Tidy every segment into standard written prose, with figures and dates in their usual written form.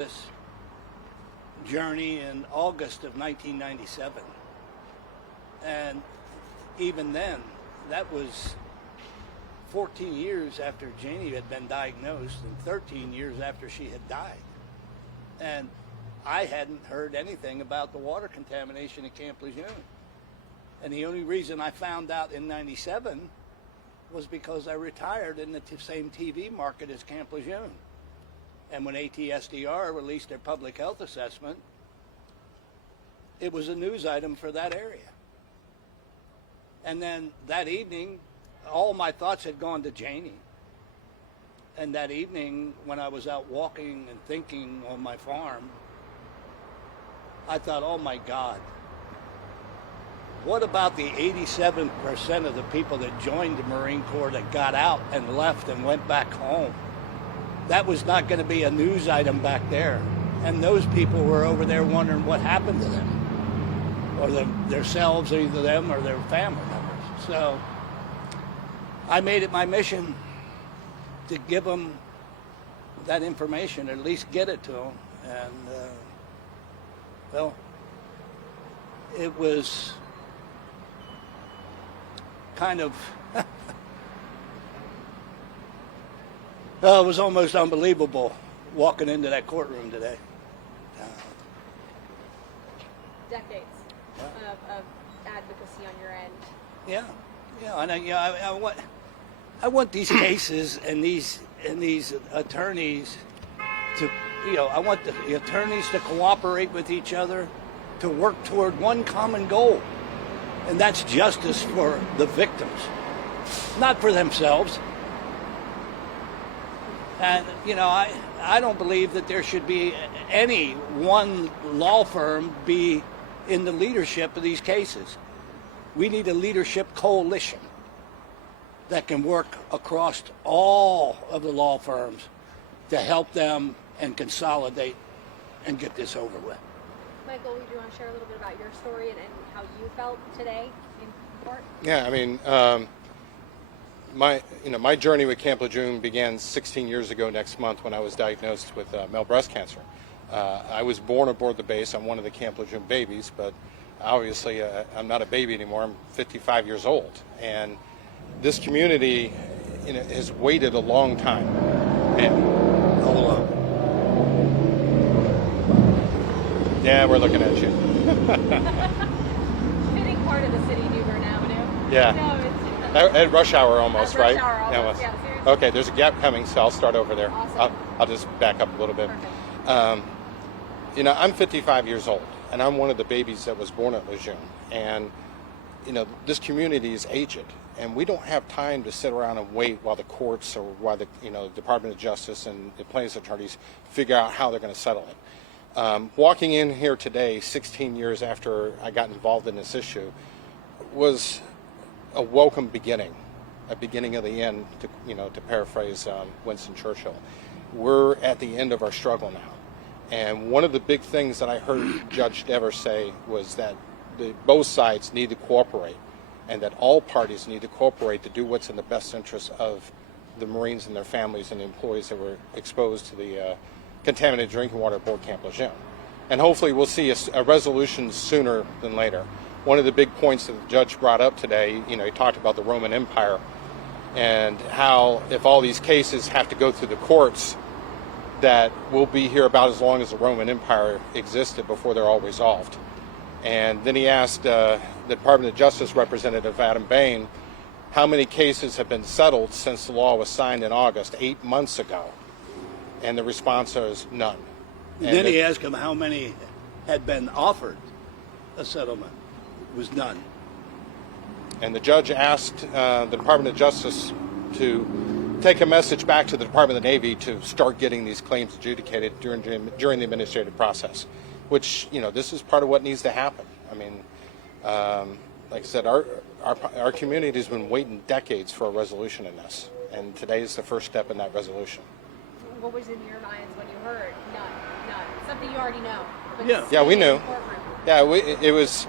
this journey in August of 1997. And even then, that was 14 years after Janie had been diagnosed and 13 years after she had died. And I hadn't heard anything about the water contamination at Camp Lejeune. And the only reason I found out in 97 was because I retired in the same TV market as Camp Lejeune. And when ATSDR released their public health assessment, it was a news item for that area. And then that evening, all my thoughts had gone to Janie. And that evening, when I was out walking and thinking on my farm, I thought, oh my God, what about the 87% of the people that joined the Marine Corps that got out and left and went back home? That was not going to be a news item back there. And those people were over there wondering what happened to them, or themselves, either them or their family members. So I made it my mission to give them that information, or at least get it to them. And, well, it was kind of, well, it was almost unbelievable walking into that courtroom today. Decades of advocacy on your end. Yeah, and I want these cases and these attorneys to, I want the attorneys to cooperate with each other to work toward one common goal, and that's justice for the victims, not for themselves. And, I don't believe that there should be any one law firm be in the leadership of these cases. We need a leadership coalition that can work across all of the law firms to help them and consolidate and get this over with. Michael, would you want to share a little bit about your story and how you felt today in court? Yeah, I mean, my journey with Camp Lejeune began 16 years ago next month when I was diagnosed with male breast cancer. I was born aboard the base. I'm one of the Camp Lejeune babies, but obviously I'm not a baby anymore. I'm 55 years old, and this community has waited a long time. And hold on. Yeah, we're looking at you. Fitting part of the city, Newbern Avenue. Yeah. No, at rush hour almost, right? Rush hour almost. Yeah, seriously. okay, there's a gap coming, so I'll start over there. Awesome. I'll just back up a little bit. Perfect. I'm 55 years old, and I'm one of the babies that was born at Lejeune. And, this community is aged, and we don't have time to sit around and wait while the courts or while the, Department of Justice and the plaintiffs' attorneys figure out how they're going to settle it. Walking in here today, 16 years after I got involved in this issue, was a welcome beginning, a beginning of the end, to paraphrase Winston Churchill. We're at the end of our struggle now. And one of the big things that I heard Judge Dever say was that both sides need to cooperate, and that all parties need to cooperate to do what's in the best interest of the Marines and their families and the employees that were exposed to the contaminated drinking water aboard Camp Lejeune. And hopefully we'll see a resolution sooner than later. One of the big points that the judge brought up today, he talked about the Roman Empire and how if all these cases have to go through the courts, that we'll be here about as long as the Roman Empire existed before they're all resolved. And then he asked the Department of Justice Representative Adam Bain how many cases have been settled since the law was signed in August, 8 months ago. And the response was none. And then he asked him how many had been offered a settlement. It was none. And the judge asked the Department of Justice to take a message back to the Department of the Navy to start getting these claims adjudicated during the administrative process, which, this is part of what needs to happen. I mean, like I said, our community has been waiting decades for a resolution in this, and today is the first step in that resolution. What was in your minds when you heard none? Something you already know. Yeah, we knew. Yeah, it was,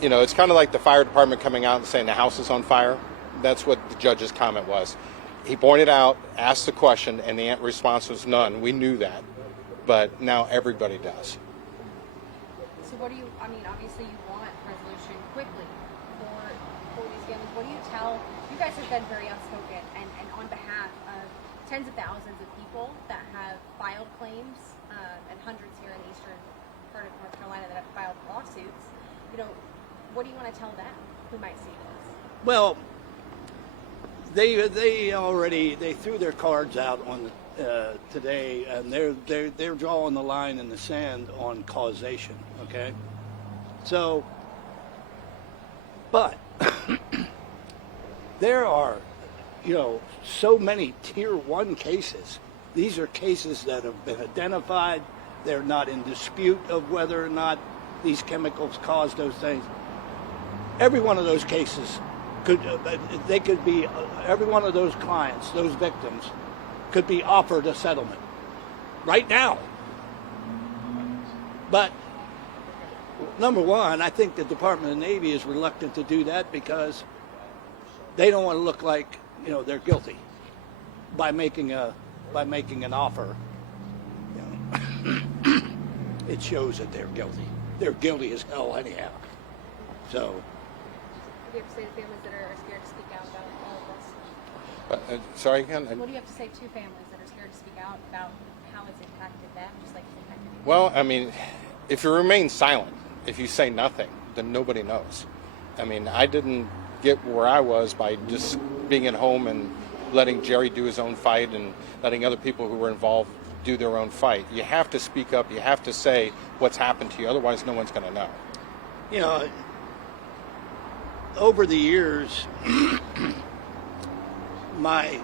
it's kind of like the fire department coming out and saying the house is on fire. That's what the judge's comment was. he pointed out, asked the question, and the response was none. We knew that, but now everybody does. So what do you, I mean, obviously you want resolution quickly for these families. What do you tell, you guys have been very outspoken and on behalf of tens of thousands of people that have filed claims and hundreds here in the eastern part of North Carolina that have filed lawsuits. You know, what do you want to tell them who might see this? Well, they already threw their cards out on today, and they're drawing the line in the sand on causation. Okay, so, but there are, so many tier 1 cases. These are cases that have been identified. They're not in dispute of whether or not these chemicals cause those things. Every one of those cases could be, every one of those clients, those victims, could be offered a settlement right now. But number one, I think the Department of the Navy is reluctant to do that because they don't want to look like, they're guilty by making an offer. It shows that they're guilty. They're guilty as hell anyhow. So. What do you have to say to families that are scared to speak out about all of this? Sorry again? What do you have to say to families that are scared to speak out about how it's impacted them, just like it's impacted you? Well, I mean, if you remain silent, if you say nothing, then nobody knows. I mean, I didn't get where I was by just being at home and letting Jerry do his own fight and letting other people who were involved do their own fight. You have to speak up. You have to say what's happened to you. Otherwise, no one's going to know. Over the years, my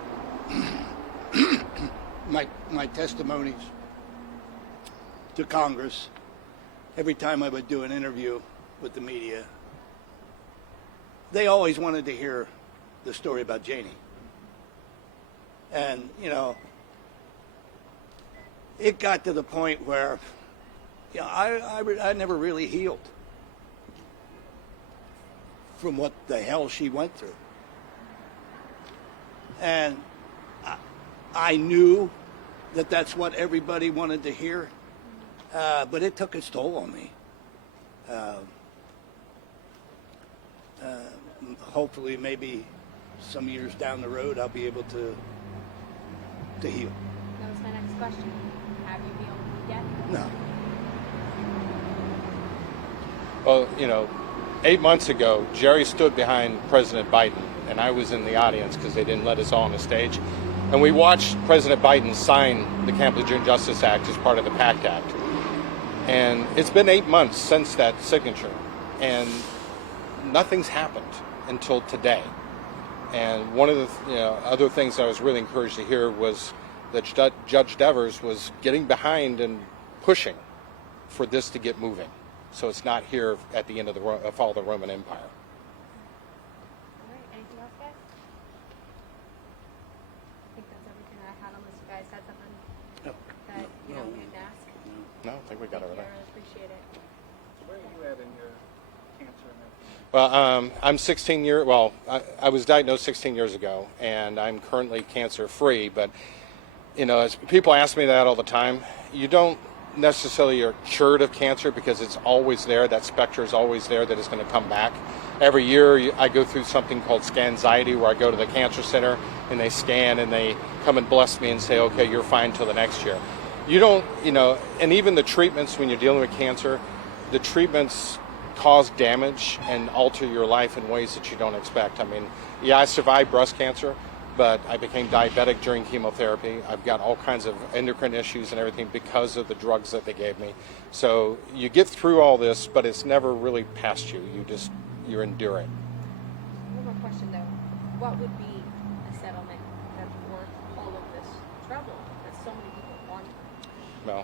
testimonies to Congress, every time I would do an interview with the media, they always wanted to hear the story about Janie. And, it got to the point where, I never really healed from what the hell she went through. And I knew that that's what everybody wanted to hear, but it took its toll on me. Hopefully, maybe some years down the road, I'll be able to heal. That was my next question. Have you healed yet? No. Well, 8 months ago, Jerry stood behind President Biden, and I was in the audience because they didn't let us all on the stage. And we watched President Biden sign the Camp Lejeune Justice Act as part of the PACT Act. And it's been 8 months since that signature, and nothing's happened until today. And one of the other things I was really encouraged to hear was that Judge Devers was getting behind and pushing for this to get moving. So it's not here at the end of the fall of the Roman Empire. All right. Anything else, guys? I think that's everything that I had, unless you guys had something that we didn't ask. No, I think we got everything. I really appreciate it. Where are you at in your cancer and everything? Well, I'm 16 years. Well, I was diagnosed 16 years ago, and I'm currently cancer-free. But as people ask me that all the time, you don't necessarily are cured of cancer because it's always there. That specter is always there that is going to come back. Every year I go through something called scanxiety, where I go to the cancer center and they scan and they come and bless me and say, okay, you're fine till the next year. You don't, and even the treatments when you're dealing with cancer, the treatments cause damage and alter your life in ways that you don't expect. I mean, I survived breast cancer, but I became diabetic during chemotherapy. I've got all kinds of endocrine issues and everything because of the drugs that they gave me. So you get through all this, but it's never really past you. You endure it. One more question, though. What would be a settlement that's worth all of this trouble that so many people have gone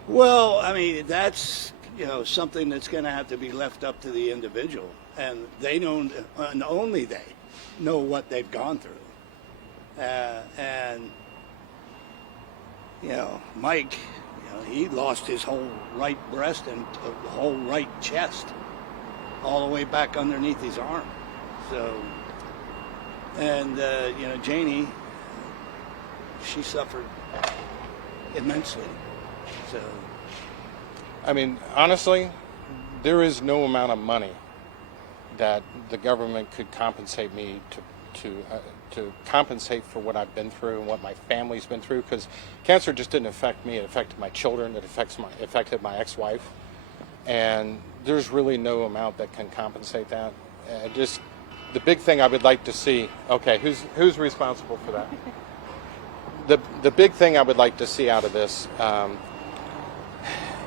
through? Well, I mean, that's something that's going to have to be left up to the individual, and they don't, and only they know what they've gone through. And Mike, he lost his whole right breast and the whole right chest, all the way back underneath his arm. So, and Janie, she suffered immensely. So, I mean, honestly, there is no amount of money that the government could compensate me to compensate for what I've been through and what my family's been through. Because cancer just didn't affect me; it affected my children. It affected my ex-wife, and there's really no amount that can compensate that. Just the big thing I would like to see. Okay, who's responsible for that? The big thing I would like to see out of this,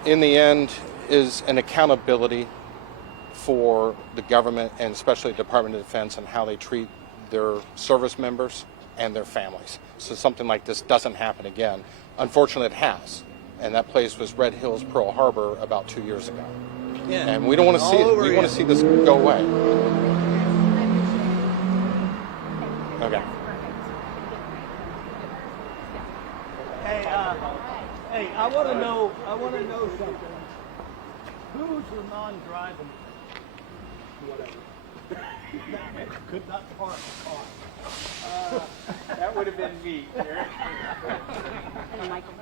in the end, is an accountability for the government and especially Department of Defense and how they treat their service members and their families. So something like this doesn't happen again. Unfortunately, it has. And that place was Red Hills, Pearl Harbor, about 2 years ago. yeah. And we don't want to see it. We want to see this go away. Okay. Hey, I want to know something. Who's the non-driving? Whatever. Could not park a car. That would have been me, Eric. And then Michael.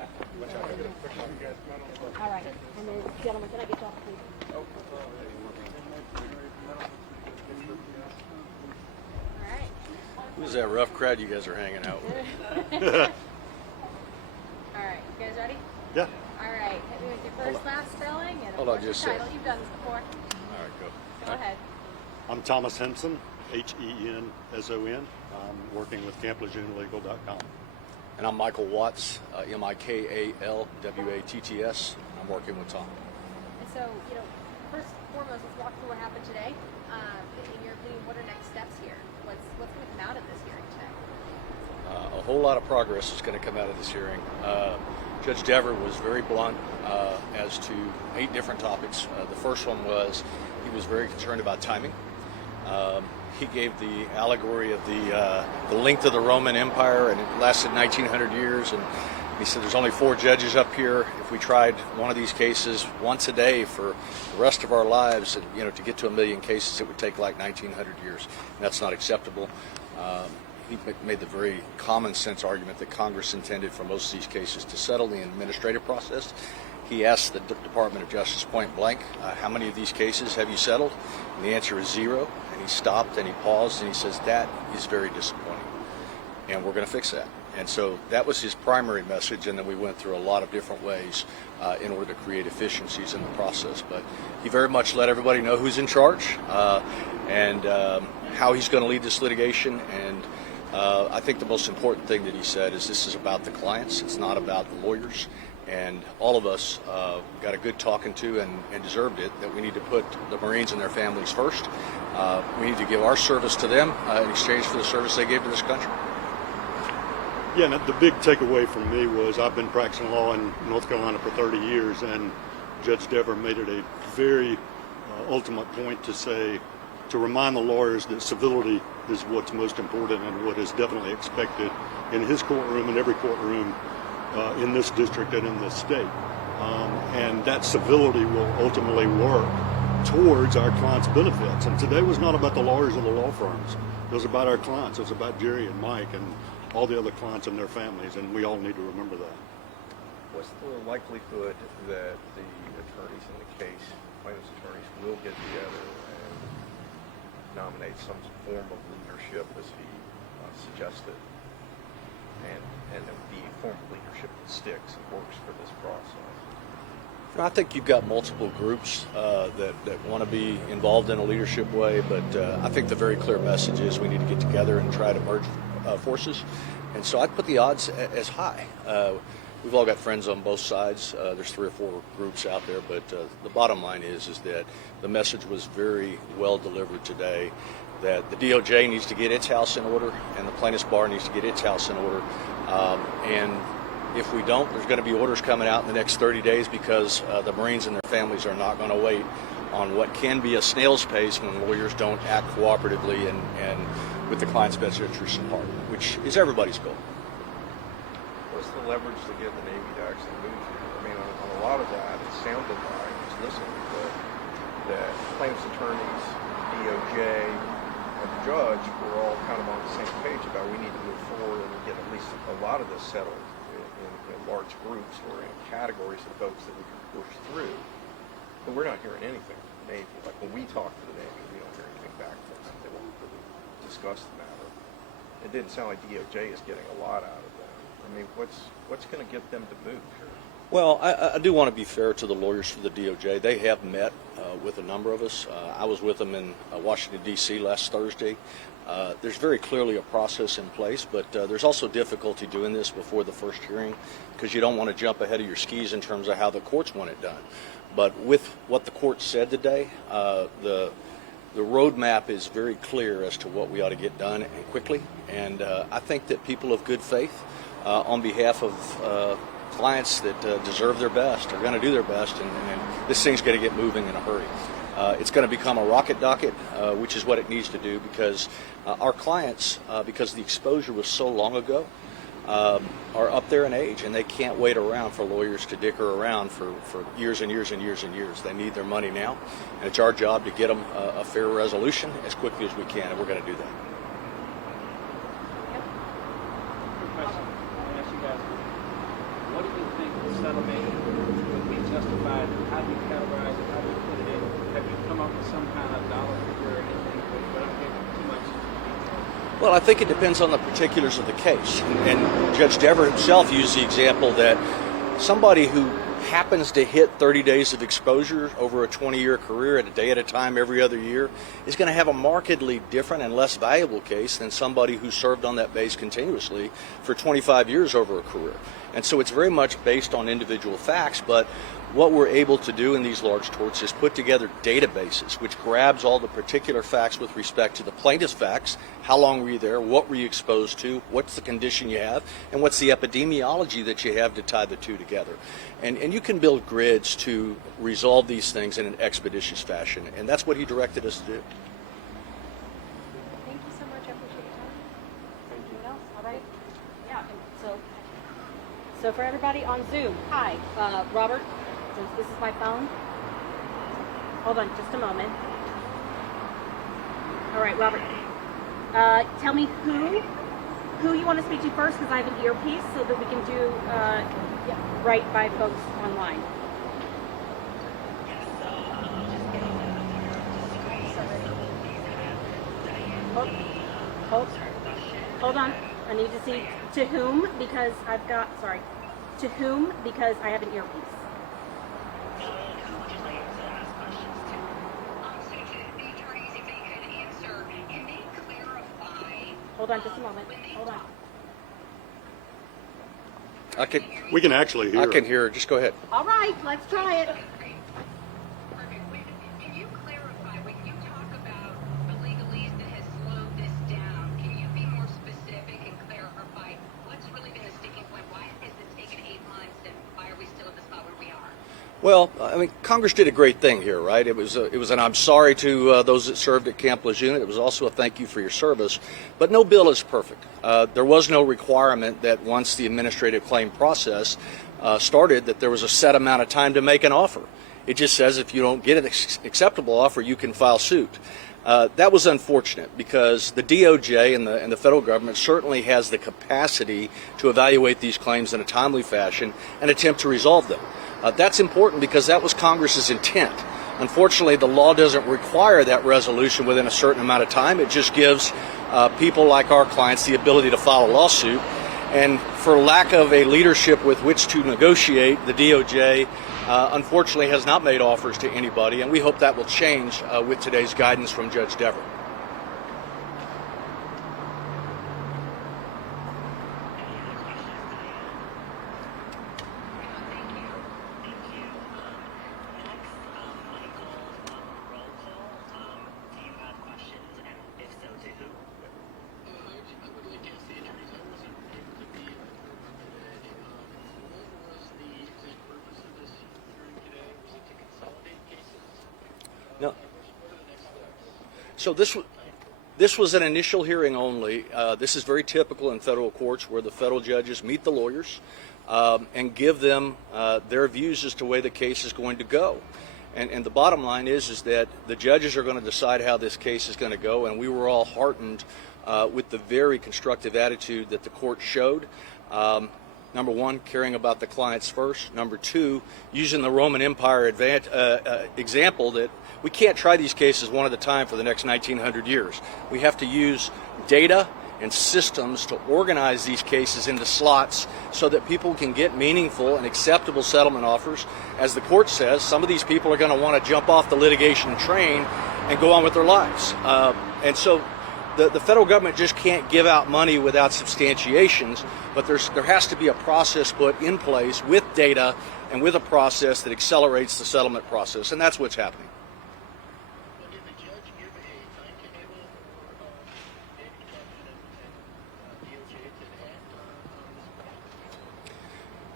All right. And then, gentlemen, can I get y'all, please? All right. Who's that rough crowd you guys are hanging out with? All right. You guys ready? Yeah. All right. Hit me with your first, last spelling, and Hold on of course just your a title. You've done this before. All right, go. Go ahead. I'm Thomas Henson, Henson. I'm working with CampLegionelegal.com. And I'm Michael Watts, Mikalwatts. I'm working with Tom. And so, first and foremost, let's walk through what happened today. In your opinion, what are next steps here? What's going to come out of this hearing today? A whole lot of progress is going to come out of this hearing. Judge Dever was very blunt as to 8 different topics. The first one was he was very concerned about timing. He gave the allegory of the length of the Roman Empire, and it lasted 1900 years. And he said there's only 4 judges up here. If we tried one of these cases once a day for the rest of our lives, to get to 1 million cases, it would take like 1900 years. And that's not acceptable. He made the very common sense argument that Congress intended for most of these cases to settle the administrative process. He asked the Department of Justice point blank, how many of these cases have you settled? And the answer is 0. And he stopped and he paused and he says, that is very disappointing. And we're going to fix that. And so that was his primary message. And then we went through a lot of different ways in order to create efficiencies in the process. But he very much let everybody know who's in charge and how he's going to lead this litigation. And I think the most important thing that he said is this is about the clients. It's not about the lawyers. And all of us got a good talking to and deserved it, that we need to put the Marines and their families first. We need to give our service to them in exchange for the service they gave to this country. Yeah, and the big takeaway from me was I've been practicing law in North Carolina for 30 years, and Judge Dever made it a very ultimate point to remind the lawyers that civility is what's most important and what is definitely expected in his courtroom and every courtroom in this district and in this state. And that civility will ultimately work towards our clients' benefits. And today was not about the lawyers or the law firms. It was about our clients. It was about Jerry and Mike and all the other clients and their families, and we all need to remember that. What's the likelihood that the attorneys in the case, plaintiff's attorneys, will get together and nominate some form of leadership, as he suggested, and the form of leadership that sticks and works for this process? I think you've got multiple groups that want to be involved in a leadership way, but I think the very clear message is we need to get together and try to merge forces. And so I'd put the odds as high. We've all got friends on both sides. There's 3 or 4 groups out there, but the bottom line is that the message was very well delivered today, that the DOJ needs to get its house in order and the plaintiff's bar needs to get its house in order. And if we don't, there's going to be orders coming out in the next 30 days because the Marines and their families are not going to wait on what can be a snail's pace when lawyers don't act cooperatively and with the client's best interests in heart, which is everybody's goal. What's the leverage to get the Navy to actually move here? I mean, on a lot of that, it sounded like, just listening, that plaintiff's attorneys, DOJ, a judge, we're all kind of on the same page about we need to move forward and get at least a lot of this settled in large groups or in categories of folks that we can push through. But we're not hearing anything from the Navy. Like when we talk to the Navy, we don't hear anything back from them. They won't really discuss the matter. It didn't sound like DOJ is getting a lot out of them. I mean, what's going to get them to move here? Well, I do want to be fair to the lawyers for the DOJ. They have met with a number of us. I was with them in Washington, D.C. last Thursday. There's very clearly a process in place, but there's also difficulty doing this before the first hearing because you don't want to jump ahead of your skis in terms of how the courts want it done. But with what the court said today, the roadmap is very clear as to what we ought to get done and quickly. And I think that people of good faith, on behalf of clients that deserve their best are going to do their best, and this thing's going to get moving in a hurry. It's going to become a rocket docket, which is what it needs to do because our clients, because the exposure was so long ago, are up there in age, and they can't wait around for lawyers to dicker around for years and years and years and years. They need their money now, and it's our job to get them a fair resolution as quickly as we can, and we're going to do that. What do you think the settlement would be justified? How do you categorize it? How do you put it in? Have you come up with some kind of dollar figure or anything? But I'm getting too much detail. Well, I think it depends on the particulars of the case. And Judge Dever himself used the example that somebody who happens to hit 30 days of exposure over a 20-year career at a day at a time every other year is going to have a markedly different and less valuable case than somebody who served on that base continuously for 25 years over a career. And so it's very much based on individual facts, but what we're able to do in these large torts is put together databases which grabs all the particular facts with respect to the plaintiff's facts. How long were you there? What were you exposed to? What's the condition you have? And what's the epidemiology that you have to tie the two together? And you can build grids to resolve these things in an expeditious fashion, and that's what he directed us to do. Thank you so much. I appreciate your time. Anyone else? All right. Yeah. And so for everybody on Zoom, hi, Robert. Since this is my phone. Hold on, just a moment. All right, Robert. Tell me who you want to speak to first, because I have an earpiece, so that we can do right by folks online. Hold on. I need to see to whom, because I've got, sorry, to whom, because I have an earpiece. Hold on just a moment. Hold on. We can actually hear. I can hear her. Just go ahead. All right, let's try it. Perfect. Can you clarify, when you talk about the legalese that has slowed this down, can you be more specific and clarify what's really been the sticking point? Why has it taken 8 months, and why are we still at the spot where we are? Well, I mean, Congress did a great thing here, right? It was an I'm sorry to those that served at Camp Lejeune. It was also a thank you for your service. But no bill is perfect. There was no requirement that once the administrative claim process started that there was a set amount of time to make an offer. It just says if you don't get an acceptable offer, you can file suit. That was unfortunate because the DOJ and the federal government certainly has the capacity to evaluate these claims in a timely fashion and attempt to resolve them. That's important because that was Congress's intent. Unfortunately, the law doesn't require that resolution within a certain amount of time. It just gives people like our clients the ability to file a lawsuit. And for lack of a leadership with which to negotiate, the DOJ unfortunately has not made offers to anybody, and we hope that will change with today's guidance from Judge Dever. No. So this was an initial hearing only. This is very typical in federal courts where the federal judges meet the lawyers and give them their views as to the way the case is going to go. And the bottom line is that the judges are going to decide how this case is going to go, and we were all heartened with the very constructive attitude that the court showed. Number one, caring about the clients first. Number two, using the Roman Empire example that we can't try these cases one at a time for the next 1900 years. We have to use data and systems to organize these cases into slots so that people can get meaningful and acceptable settlement offers. As the court says, some of these people are going to want to jump off the litigation train and go on with their lives. And so the federal government just can't give out money without substantiations, but there has to be a process put in place with data and with a process that accelerates the settlement process, and that's what's happening. Did the judge give a timetable for David Department and DOJ to act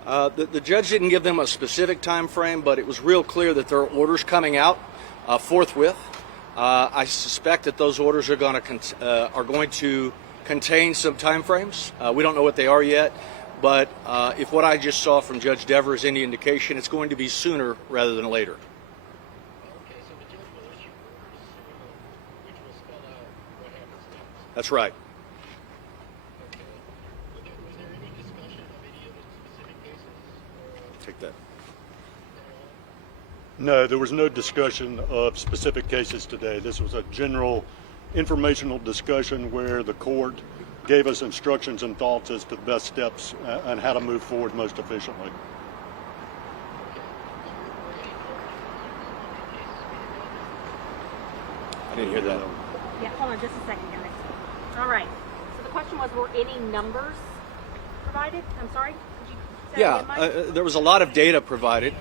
on this? The judge didn't give them a specific time frame, but it was real clear that there are orders coming out forthwith. I suspect that those orders are going to contain some time frames. We don't know what they are yet, but if what I just saw from Judge Dever is any indication, it's going to be sooner rather than later. Okay, so the judge will issue orders which will spell out what happens next. That's right. Okay. Was there any discussion of any of the specific cases? Take that. No, there was no discussion of specific cases today. This was a general informational discussion where the court gave us instructions and thoughts as to the best steps and how to move forward most efficiently. I didn't hear that. Yeah, hold on just a second, guys. All right. So the question was, were any numbers provided? I'm sorry? Could you say that again, Mike? There was a lot of data provided.